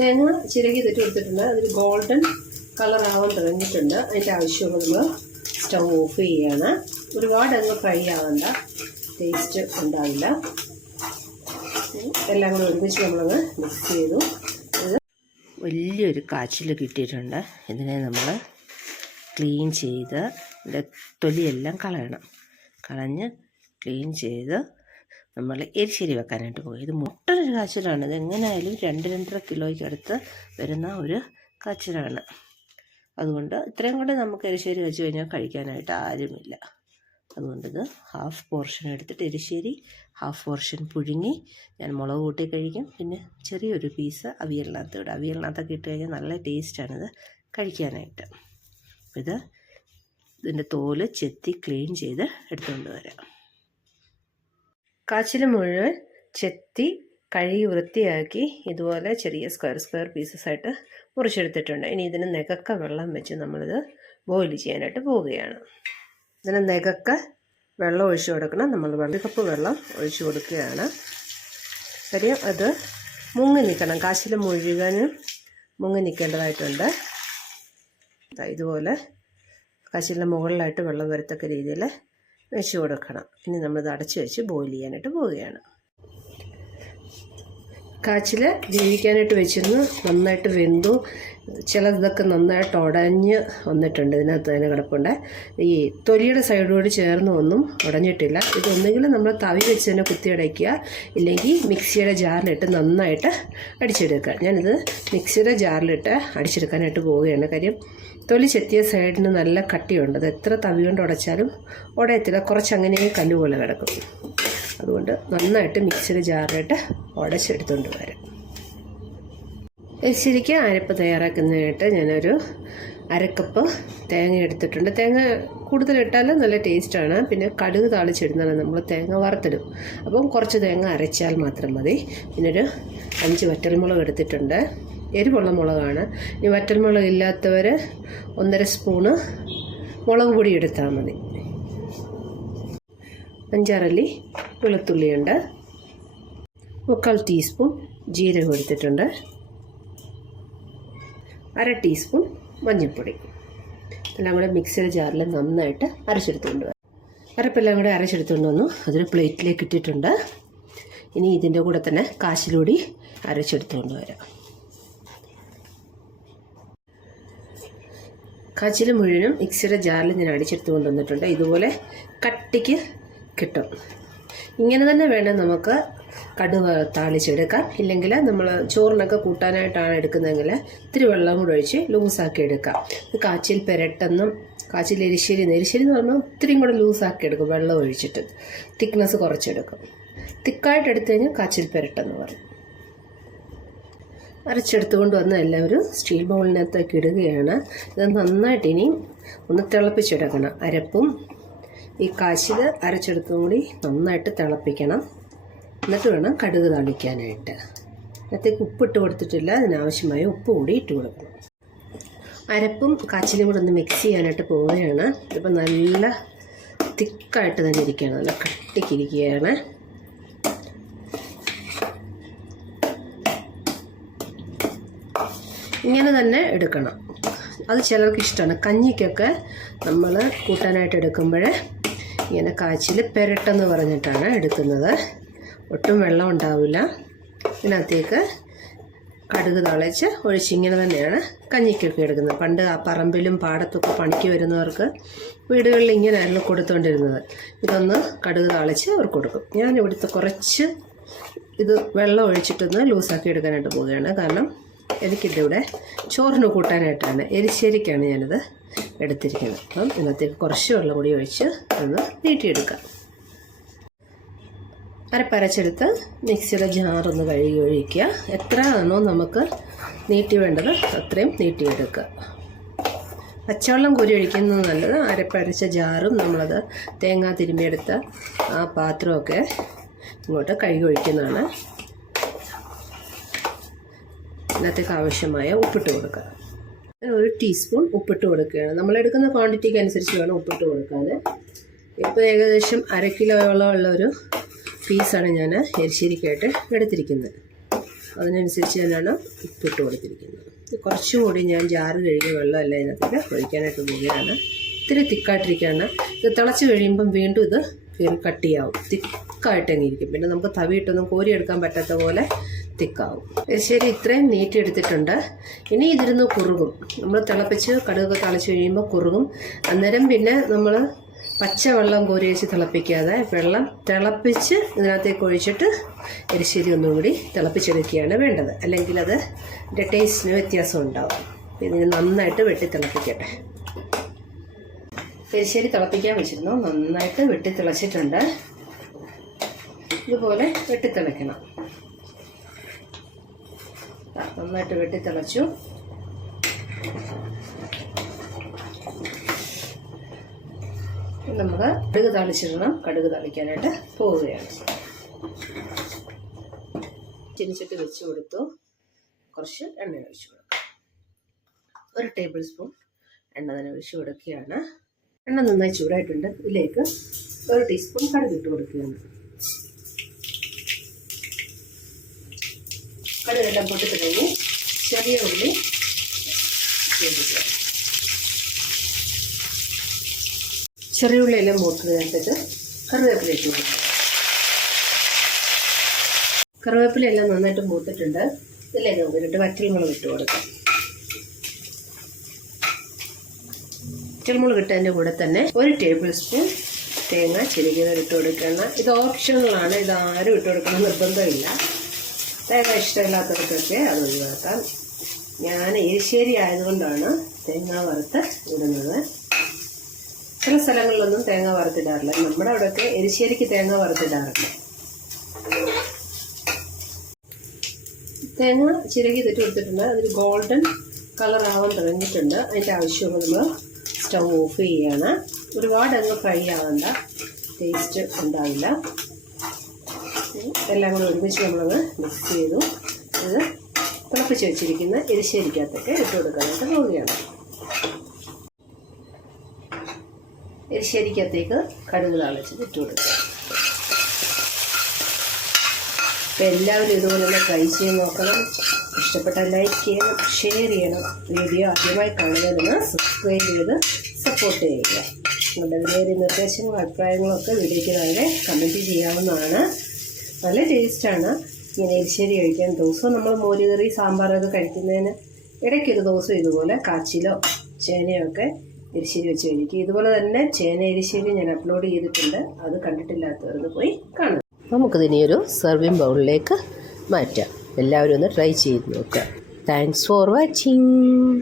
തേങ്ങ ചിരകി തെറ്റി കൊടുത്തിട്ടുണ്ട്. അതൊരു ഗോൾഡൻ കളറാവാൻ തുടങ്ങിയിട്ടുണ്ട്. അതിന്റെ ആവശ്യമുള്ള നമ്മൾ സ്റ്റൗ ഓഫ് ചെയ്യുകയാണ് ഒരുപാട് അങ്ങ് ഫ്രൈ ആവണ്ട. ടേസ്റ്റ് ഉണ്ടാവില്ല. എല്ലാം കൂടെ ഒരുമിച്ച് നമ്മളത് മിക്സ് ചെയ്തു. വലിയൊരു കാച്ചിൽ കിട്ടിയിട്ടുണ്ട്. ഇതിനെ നമ്മൾ ക്ലീൻ ചെയ്ത് തൊലിയെല്ലാം കളയണം. കളഞ്ഞ് ക്ലീൻ ചെയ്ത് നമ്മൾ എരിശ്ശേരി വെക്കാനായിട്ട് പോകും ഇത് മുട്ടൊരു കാച്ചിലാണ്. ഇത് എങ്ങനെയായാലും രണ്ട് രണ്ടര കിലോയ്ക്ക് അടുത്ത് വരുന്ന ഒരു കാച്ചിലാണ്. അതുകൊണ്ട് ഇത്രയും കൂടെ നമുക്ക് എരിശ്ശേരി വെച്ച് കഴിഞ്ഞാൽ കഴിക്കാനായിട്ട് ആരുമില്ല. അതുകൊണ്ട് ഇത് ഹാഫ് പോർഷൻ എടുത്തിട്ട് എരിശ്ശേരി ഹാഫ് പോർഷൻ പുഴുങ്ങി ഞാൻ മുളക് കൂട്ടി കഴിക്കും. പിന്നെ ചെറിയൊരു പീസ് അവിയലിനകത്ത് ഇടും അവിയലിനകത്തൊക്കെ ഇട്ട് കഴിഞ്ഞാൽ നല്ല ടേസ്റ്റാണിത് കഴിക്കാനായിട്ട്. ഇത് ഇതിന്റെ തോൽ ചെത്തി ക്ലീൻ ചെയ്ത് എടുത്തുകൊണ്ട് വരാം. കാച്ചിൽ മുഴുവൻ ചെത്തി കഴുകി വൃത്തിയാക്കി ഇതുപോലെ ചെറിയ സ്ക്വയർ സ്ക്വയർ പീസസ് ആയിട്ട് മുറിച്ചെടുത്തിട്ടുണ്ട്. ഇനി ഇതിന് നികക്ക വെള്ളം വെച്ച് നമ്മളിത് ബോയിൽ ചെയ്യാനായിട്ട് പോവുകയാണ്. ഇതിന് നികക്ക വെള്ളം ഒഴിച്ചു കൊടുക്കണം. നമ്മൾ വെള്ള കപ്പ് വെള്ളം ഒഴിച്ചു കൊടുക്കുകയാണ്. ശരി അത് മുങ്ങി നിൽക്കണം. കാച്ചിൽ മുഴുവനും മുങ്ങി നിൽക്കേണ്ടതായിട്ടുണ്ട്. ഇതുപോലെ കാശിലിന്റെ മുകളിലായിട്ട് വെള്ളം വരത്തക്ക രീതിയിൽ വെച്ച് കൊടുക്കണം. ഇനി നമ്മളിത് അടച്ച് വെച്ച് ബോയിൽ ചെയ്യാനായിട്ട് പോവുകയാണ്. കാച്ചിൽ വേവിക്കാനായിട്ട് വെച്ചിരുന്നു. നന്നായിട്ട് വെന്തു. ചിലതൊക്കെ നന്നായിട്ട് ഉടഞ്ഞ് വന്നിട്ടുണ്ട്. ഇതിനകത്ത് തന്നെ കിടപ്പുണ്ട്. ഈ തൊലിയുടെ സൈഡോട് ചേർന്ന് ഒന്നും ഉടഞ്ഞിട്ടില്ല. ഇതൊന്നെങ്കിലും നമ്മൾ തവി വെച്ച് തന്നെ കുത്തിയടയ്ക്കുക ഇല്ലെങ്കിൽ മിക്സിയുടെ ജാറിലിട്ട് നന്നായിട്ട് അടിച്ചെടുക്കുക. ഞാനിത് മിക്സിയുടെ ജാറിലിട്ട് അടിച്ചെടുക്കാനായിട്ട് പോവുകയാണ്. കാര്യം തൊലി ചെത്തിയ സൈഡിന് നല്ല കട്ടിയുണ്ട്. അത് എത്ര തവി കൊണ്ട് ഉടച്ചാലും ഉടയത്തില്ല. കുറച്ച് അങ്ങനെ കല്ലുപോലെ കിടക്കും. അതുകൊണ്ട് നന്നായിട്ട് മിക്സിയുടെ ജാറിലിട്ട് ഉടച്ചെടുത്തുകൊണ്ട് വരാം. ശരിക്കും അരപ്പ് തയ്യാറാക്കുന്നതിനായിട്ട് ഞാനൊരു അരക്കപ്പ് തേങ്ങ എടുത്തിട്ടുണ്ട്. തേങ്ങ കൂടുതലിട്ടാൽ നല്ല ടേസ്റ്റാണ്. പിന്നെ കടുക് താളിച്ചിടുന്നതാണ് നമ്മൾ തേങ്ങ വറുത്തിടും. അപ്പം കുറച്ച് തേങ്ങ അരച്ചാൽ മാത്രം മതി. പിന്നെ ഒരു അഞ്ച് വറ്റൽമുളക് എടുത്തിട്ടുണ്ട്. എരിവുള്ള മുളകാണ്. ഇനി വറ്റൽമുളക് ഇല്ലാത്തവർ ഒന്നര സ്പൂണ് മുളക് പൊടി എടുത്താൽ മതി. അഞ്ചാറല്ലി വെളുത്തുള്ളിയുണ്ട്. മുക്കാൽ ടീസ്പൂൺ ജീരകം എടുത്തിട്ടുണ്ട്. അര ടീസ്പൂൺ മഞ്ഞൾപ്പൊടി. എല്ലാം കൂടെ മിക്സിയുടെ ജാറിൽ നന്നായിട്ട് അരച്ചെടുത്തുകൊണ്ട് വരാം അരപ്പെല്ലാം കൂടെ അരച്ചെടുത്തുകൊണ്ട് വന്നു. അതൊരു പ്ലേറ്റിലേക്ക് ഇട്ടിട്ടുണ്ട്. ഇനി ഇതിന്റെ കൂടെ തന്നെ കാശിലൂടി അരച്ചെടുത്തുകൊണ്ട് വരാം. കാച്ചിൽ മുഴുവനും മിക്സിയുടെ ജാറിൽ ഞാൻ അടിച്ചെടുത്ത് കൊണ്ടുവന്നിട്ടുണ്ട് ഇതുപോലെ കട്ടിക്ക് കിട്ടും. ഇങ്ങനെ തന്നെ വേണം നമുക്ക് കടുവ താളിച്ചെടുക്കാം ഇല്ലെങ്കിൽ നമ്മൾ ചോറിനൊക്കെ കൂട്ടാനായിട്ടാണ് എടുക്കുന്നതെങ്കിൽ ഇത്തിരി വെള്ളം കൂടെ ഒഴിച്ച് ലൂസാക്കി എടുക്കാം. കാച്ചിൽ പെരട്ടെന്നും കാച്ചിൽ എരിശ്ശേരി എരിശ്ശേരി എന്ന് പറഞ്ഞാൽ ഒത്തിരിയും കൂടെ ലൂസാക്കി എടുക്കും വെള്ളം ഒഴിച്ചിട്ട്. തിക്നെസ് കുറച്ചെടുക്കും. തിക്കായിട്ട് എടുത്തു കഴിഞ്ഞാൽ കാച്ചിൽ പെരട്ടെന്ന് പറയും. അരച്ചെടുത്തുകൊണ്ട് വന്ന് എല്ലാവരും സ്റ്റീൽ ബൗളിനകത്തേക്ക് ഇടുകയാണ്. ഇത് നന്നായിട്ട് ഇനി ഒന്ന് തിളപ്പിച്ചെടുക്കണം. അരപ്പും ഈ കാശിത് അരച്ചെടുത്തും കൂടി നന്നായിട്ട് തിളപ്പിക്കണം. എന്നിട്ട് വേണം കടുക് താളിക്കാനായിട്ട്. അതിനകത്തേക്ക് ഉപ്പിട്ട് കൊടുത്തിട്ടില്ല. അതിനാവശ്യമായ ഉപ്പ് കൂടി ഇട്ട് കൊടുക്കണം. അരപ്പും കാച്ചിലും കൂടെ ഒന്ന് മിക്സ് ചെയ്യാനായിട്ട് പോവുകയാണ്. ഇപ്പം നല്ല തിക്കായിട്ട് തന്നെ ഇരിക്കുകയാണ്. നല്ല കട്ടിക്കിരിക്കുകയാണ് ഇങ്ങനെ തന്നെ എടുക്കണം. അത് ചിലർക്ക് ഇഷ്ടമാണ്. കഞ്ഞിക്കൊക്കെ നമ്മൾ കൂട്ടാനായിട്ട് എടുക്കുമ്പോൾ ഇങ്ങനെ കാച്ചിൽ പെരട്ടെന്ന് പറഞ്ഞിട്ടാണ് എടുക്കുന്നത്. ഒട്ടും വെള്ളം ഉണ്ടാവില്ല ഇതിനകത്തേക്ക് കടുക് തളച്ച് ഒഴിച്ചിങ്ങനെ തന്നെയാണ് കഞ്ഞിക്കൊക്കെ എടുക്കുന്നത്. പണ്ട് ആ പറമ്പിലും പാടത്തൊക്കെ പണിക്ക് വരുന്നവർക്ക് വീടുകളിൽ ഇങ്ങനെയായിരുന്നു കൊടുത്തുകൊണ്ടിരുന്നത് ഇതൊന്ന് കടുക് തളച്ച് അവർക്ക് കൊടുക്കും. ഞാൻ ഇവിടുത്തെ കുറച്ച് ഇത് വെള്ളം ഒഴിച്ചിട്ടൊന്ന് ലൂസാക്കി എടുക്കാനായിട്ട് പോവുകയാണ്. കാരണം എനിക്കിതിവിടെ ചോറിന് കൂട്ടാനായിട്ടാണ്. എരിശ്ശേരിക്കാണ് ഞാനിത് എടുത്തിരിക്കുന്നത്. അപ്പം ഇന്നത്തേക്ക് കുറച്ച് വെള്ളം കൂടി ഒഴിച്ച് ഒന്ന് നീട്ടിയെടുക്കാം. അരപ്പരച്ചെടുത്ത് മിക്സിയുടെ ജാറൊന്ന് കഴുകി ഒഴിക്കുക. എത്ര ആണോ നമുക്ക് നീട്ടി വേണ്ടത് അത്രയും നീട്ടിയെടുക്കുക. പച്ചവെള്ളം കോരി ഒഴിക്കുന്നത് നല്ലത് അരപ്പരച്ച ജാറും നമ്മളത് തേങ്ങ തിരുമ്മിയെടുത്ത ആ പാത്രമൊക്കെ ഇങ്ങോട്ട് കഴുകി ഒഴിക്കുന്നതാണ്. ഇതിനകത്തേക്ക് ആവശ്യമായ ഉപ്പിട്ട് കൊടുക്കുക. ഞാൻ ഒരു ടീസ്പൂൺ ഉപ്പിട്ട് കൊടുക്കുകയാണ്. നമ്മളെടുക്കുന്ന ക്വാണ്ടിറ്റിക്ക് അനുസരിച്ച് വേണം ഉപ്പിട്ട് കൊടുക്കാൻ. ഇപ്പോൾ ഏകദേശം അര കിലോയോളം ഉള്ള ഒരു പീസാണ് ഞാൻ എരിശ്ശേരിക്കായിട്ട് എടുത്തിരിക്കുന്നത്. അതിനനുസരിച്ച് തന്നെയാണ് ഉപ്പിട്ട് കൊടുത്തിരിക്കുന്നത്. ഇത് കുറച്ചുകൂടി ഞാൻ ജാറ് കഴുകിയ വെള്ളമല്ല ഇതിനകത്തേക്ക് ഒഴിക്കാനായിട്ട് പോവുകയാണ് ഇത്തിരി തിക്കായിട്ടിരിക്കുകയാണ്. ഇത് തിളച്ച് കഴിയുമ്പം വീണ്ടും ഇത് കീറി കട്ടിയാവും. തിക്കായിട്ടങ്ങ് ഇരിക്കും പിന്നെ നമുക്ക് തവിയിട്ടൊന്നും കോരിയെടുക്കാൻ പറ്റാത്ത പോലെ തിക്കാവും. ശരി ഇത്രയും നീട്ടിയെടുത്തിട്ടുണ്ട്. ഇനി ഇതിരുന്ന് കുറുകും. നമ്മൾ തിളപ്പിച്ച് കടുകൊക്കെ തിളച്ച് കഴിയുമ്പോൾ കുറുകും. അന്നേരം പിന്നെ നമ്മൾ പച്ചവെള്ളം കോരി വെച്ച് തിളപ്പിക്കാതെ വെള്ളം തിളപ്പിച്ച് ഇതിനകത്തേക്ക് ഒഴിച്ചിട്ട് എരിശ്ശേരി ഒന്നുകൂടി തിളപ്പിച്ചെടുക്കുകയാണ് വേണ്ടത്. അല്ലെങ്കിൽ അത് അതിന്റെ ടേസ്റ്റിന് വ്യത്യാസം ഉണ്ടാവും ഇതിന് നന്നായിട്ട് വെട്ടി തിളപ്പിക്കട്ടെ. എരിശ്ശേരി തിളപ്പിക്കാൻ വെച്ചിരുന്നു. നന്നായിട്ട് വെട്ടി തിളച്ചിട്ടുണ്ട്. ഇതുപോലെ വെട്ടി തിളയ്ക്കണം. നന്നായിട്ട് വെട്ടി തിളച്ചു. നമുക്ക് കടുക് താളിച്ചിടണം. കടുക് താളിക്കാനായിട്ട് പോവുകയാണ്. ചിനിച്ചിട്ട് വെച്ച് കൊടുത്തു. കുറച്ച് എണ്ണ ഒഴിച്ചു കൊടുക്കാം. ഒരു ടേബിൾ സ്പൂൺ എണ്ണ തന്നെ ഒഴിച്ചു കൊടുക്കുകയാണ്. എണ്ണ നന്നായി ചൂടായിട്ടുണ്ട്. ഇതിലേക്ക് ഒരു ടീസ്പൂൺ കടുക് ഇട്ട് കൊടുക്കുകയാണ്. കടുകെല്ലാം പൊട്ടി തുടങ്ങി ചെറിയ ഉള്ളി ചേർക്കുക ചെറിയ ഉള്ളിയെല്ലാം മൂത്തതിനകത്തേക്ക് കറിവേപ്പില ഇട്ട് കൊടുക്കുക. കറിവേപ്പിലയെല്ലാം നന്നായിട്ട് മൂത്തിട്ടുണ്ട്. ഇതിലേക്ക് നമുക്ക് വറ്റൽ മുളക് ഇട്ട് കൊടുക്കാം. വറ്റൽമുളക് ഇട്ടതിന്റെ കൂടെ തന്നെ ഒരു ടേബിൾ സ്പൂൺ തേങ്ങ ചിരിക്കുന്നത് ഇട്ട് കൊടുക്കണം. ഇത് ഓപ്ഷണലാണ് ഇത് ആരും ഇട്ട് കൊടുക്കണം നിർബന്ധമില്ല. തേങ്ങ ഇഷ്ടമില്ലാത്തവർക്കൊക്കെ അത് ഒഴിവാക്കാം. ഞാൻ എരിശ്ശേരി ആയതുകൊണ്ടാണ് തേങ്ങ വറുത്ത് ഇടുന്നത്. ചില സ്ഥലങ്ങളിലൊന്നും തേങ്ങ വറുത്തിടാറില്ല. നമ്മുടെ അവിടെയൊക്കെ എരിശ്ശേരിക്ക് തേങ്ങ വറുത്തിടാറില്ല. തേങ്ങ ചിരകി തെറ്റി കൊടുത്തിട്ടുണ്ട്. അതൊരു ഗോൾഡൻ കളർ ആവാൻ തുടങ്ങിയിട്ടുണ്ട്. അതിന്റെ ആവശ്യമുള്ള നമ്മൾ സ്റ്റൗ ഓഫ് ചെയ്യുകയാണ് ഒരുപാട് അങ്ങ് ഫ്രൈ ആവണ്ട. ടേസ്റ്റ് ഉണ്ടാവില്ല. എല്ലാം കൂടെ ഒരുമിച്ച് നമ്മളത് മിക്സ് ചെയ്തു. ഇത് തിളപ്പിച്ച് വെച്ചിരിക്കുന്ന എരിശ്ശേരിക്കകത്തൊക്കെ ഇട്ട് കൊടുക്കാനായിട്ട് പോവുകയാണ്. എരിശ്ശേരിക്കകത്തേക്ക് കടുക് താളിച്ചത് ഇട്ട് കൊടുക്കുക. അപ്പം എല്ലാവരും ഇതുപോലെ ട്രൈ ചെയ്ത് നോക്കണം. ഇഷ്ടപ്പെട്ട ലൈക്ക് ചെയ്യണം ഷെയർ ചെയ്യണം. വീഡിയോ ആദ്യമായി കാണുന്നതിന് സബ്സ്ക്രൈബ് ചെയ്ത് സപ്പോർട്ട് ചെയ്യുക. നിങ്ങളുടെ വിലയേറിയ നിർദ്ദേശങ്ങളും അഭിപ്രായങ്ങളും ഒക്കെ വീഡിയോയ്ക്ക് താഴെ കമന്റ് ചെയ്യാവുന്നതാണ്. നല്ല ടേസ്റ്റാണ് ഇങ്ങനെ എരിശ്ശേരി കഴിക്കാൻ ദിവസവും നമ്മൾ മോരുകറി സാമ്പാറൊക്കെ കഴിക്കുന്നതിന് ഇടയ്ക്കൊരു ദിവസം ഇതുപോലെ കാച്ചിലോ ചേനയോ ഒക്കെ എരിശ്ശേരി വെച്ച് കഴിക്കും. ഇതുപോലെ തന്നെ ചേന എരിശ്ശേരി ഞാൻ അപ്ലോഡ് ചെയ്തിട്ടുണ്ട്. അത് കണ്ടിട്ടില്ലാത്തവർ പോയി കാണാം നമുക്കിതിനൊരു സെർവിങ് ബൗളിലേക്ക് മാറ്റാം. എല്ലാവരും ഒന്ന് ട്രൈ ചെയ്ത് നോക്കുക. Thanks for watching